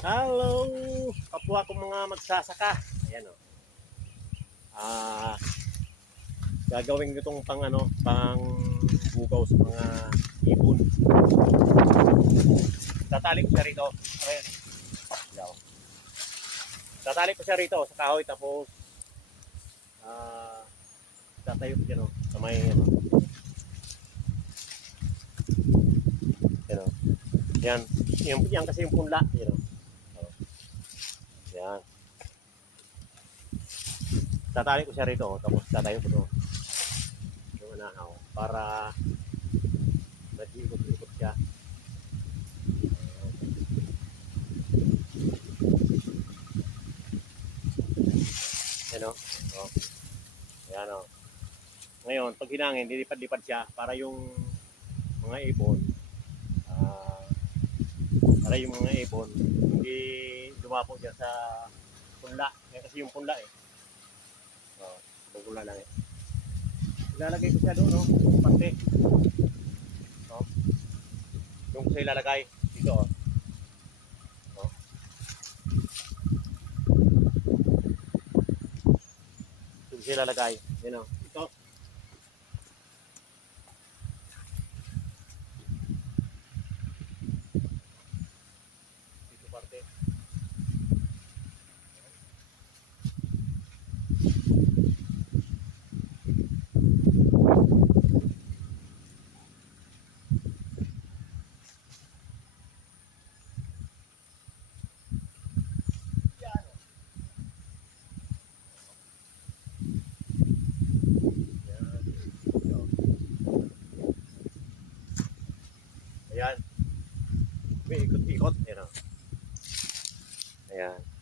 Hello, kapwa ko mga magsasaka. Ayan o. Gagawin ko itong pang bugaw sa mga ibon. Tatali ko siya rito. Ayan. Yaw. Tatali ko siya rito sa kahoy tapos tatayo ko dyan o. Sa may Yan o. Yan. Yan kasi yung punla. Yan o. Yan. Tatali ko siya rito tapos tatayo ko to yung anahaw para nag-iikot-ikot siya. Yan o. Oh. Yan o. Ngayon, pag hinangin, lilipad-lipad siya para yung mga ibon hindi dumapo dyan sa punla. Yan kasi yung punla eh. Punla lang eh. Ilalagay ko siya doon, no? Pati. No? Yung ko siya ilalagay dito, oh. No? Yung siya ilalagay. Yan, oh. Ito. Dito parte. Ayan. May ikot-ikot. Ayan. Ayan.